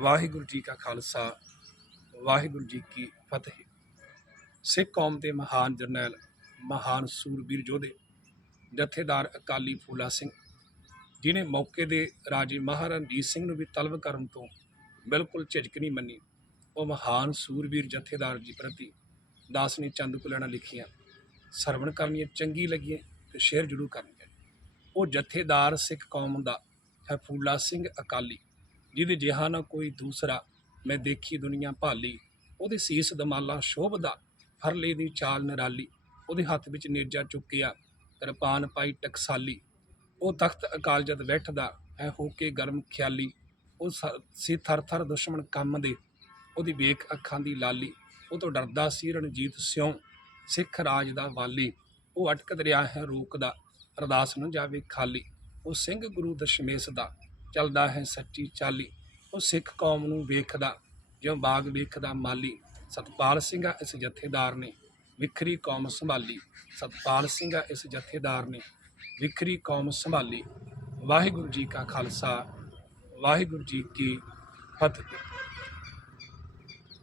ਵਾਹਿਗੁਰੂ ਜੀ ਕਾ ਖਾਲਸਾ, ਵਾਹਿਗੁਰੂ ਜੀ ਕੀ ਫਤਿਹ। ਸਿੱਖ ਕੌਮ ਦੇ ਮਹਾਨ ਜਰਨੈਲ, ਮਹਾਨ ਸੂਰਬੀਰ ਯੋਧੇ, ਜਥੇਦਾਰ ਅਕਾਲੀ ਫੂਲਾ ਸਿੰਘ, ਜਿਨੇ ਮੌਕੇ ਦੇ ਰਾਜੇ ਮਹਾਰਣਜੀਤ ਸਿੰਘ ਨੂੰ ਵੀ ਤਲਬ ਕਰਨ ਤੋਂ ਬਿਲਕੁਲ ਝਿਜਕ ਨਹੀਂ ਮੰਨੀ, ਉਹ ਮਹਾਨ ਸੂਰਬੀਰ ਜਥੇਦਾਰ ਜੀ ਪ੍ਰਤੀ ਦਾਸ ਨੇ ਚੰਦ ਕੁਲੈਣਾ ਲਿਖੀਆਂ, ਸਰਵਣ ਕਰਨੀਆਂ ਚੰਗੀ ਲੱਗੀਆਂ ਤੇ ਸ਼ੇਅਰ ਜ਼ਰੂਰ ਕਰਨੀਆਂ। ਉਹ ਜਥੇਦਾਰ ਸਿੱਖ ਕੌਮ ਦਾ ਹੈ ਫੂਲਾ ਸਿੰਘ ਅਕਾਲੀ। ਜਿਹਦੇ ਜਿਹਾ ਨਾ ਕੋਈ ਦੂਸਰਾ, ਮੈਂ ਦੇਖੀ ਦੁਨੀਆ ਭਾਲੀ। ਉਹਦੇ ਸੀਸ ਦਮਾਲਾ ਸ਼ੋਭਦਾ ਫਰਲੇ ਦੀ ਚਾਲ ਨਿਰਾਲੀ। ਉਹਦੇ ਹੱਥ ਵਿੱਚ ਨੇਜਾ ਚੁੱਕਿਆ, ਕਿਰਪਾਨ ਪਾਈ ਟਕਸਾਲੀ। ਉਹ ਤਖਤ ਅਕਾਲ ਜਦ ਬੈਠਦਾ, ਹੈ ਹੋ ਕੇ ਗਰਮ ਖਿਆਲੀ। ਉਹ ਸ- ਸੀ ਥਰ ਥਰ ਦੁਸ਼ਮਣ ਕੰਮ ਦੇ। ਉਹਦੀ ਵੇਖ ਅੱਖਾਂ ਦੀ ਲਾਲੀ। ਉਹ ਤੋਂ ਡਰਦਾ ਸੀ, ਰਣਜੀਤ ਸਿਉ, ਸਿੱਖ ਰਾਜ ਦਾ ਵਾਲੀ। ਉਹ ਅਟਕ ਦਰਿਆ ਹੈ ਰੋਕਦਾ ਅਰਦਾਸ ਨੂੰ ਜਾਵੇ ਖਾਲੀ। ਉਹ ਸਿੰਘ ਗੁਰੂ ਦਸ਼ਮੇਸ਼ ਦਾ ਚੱਲਦਾ ਹੈ ਸੱਚੀ ਚਾਲੀ। ਉਹ ਸਿੱਖ ਕੌਮ ਨੂੰ ਵੇਖਦਾ, ਜਿਉਂ ਬਾਗ ਵੇਖਦਾ ਮਾਲੀ। ਸਤਪਾਲ ਸਿੰਘਾ ਇਸ ਜਥੇਦਾਰ ਨੇ, ਵਿਖਰੀ ਕੌਮ ਸੰਭਾਲੀ। ਸਤਪਾਲ ਸਿੰਘਾ ਇਸ ਜਥੇਦਾਰ ਨੇ, ਵਿਖਰੀ ਕੌਮ ਸੰਭਾਲੀ। ਵਾਹਿਗੁਰੂ ਜੀ ਕਾ ਖਾਲਸਾ, ਵਾਹਿਗੁਰੂ ਜੀ ਕੀ ਫਤਿਹ।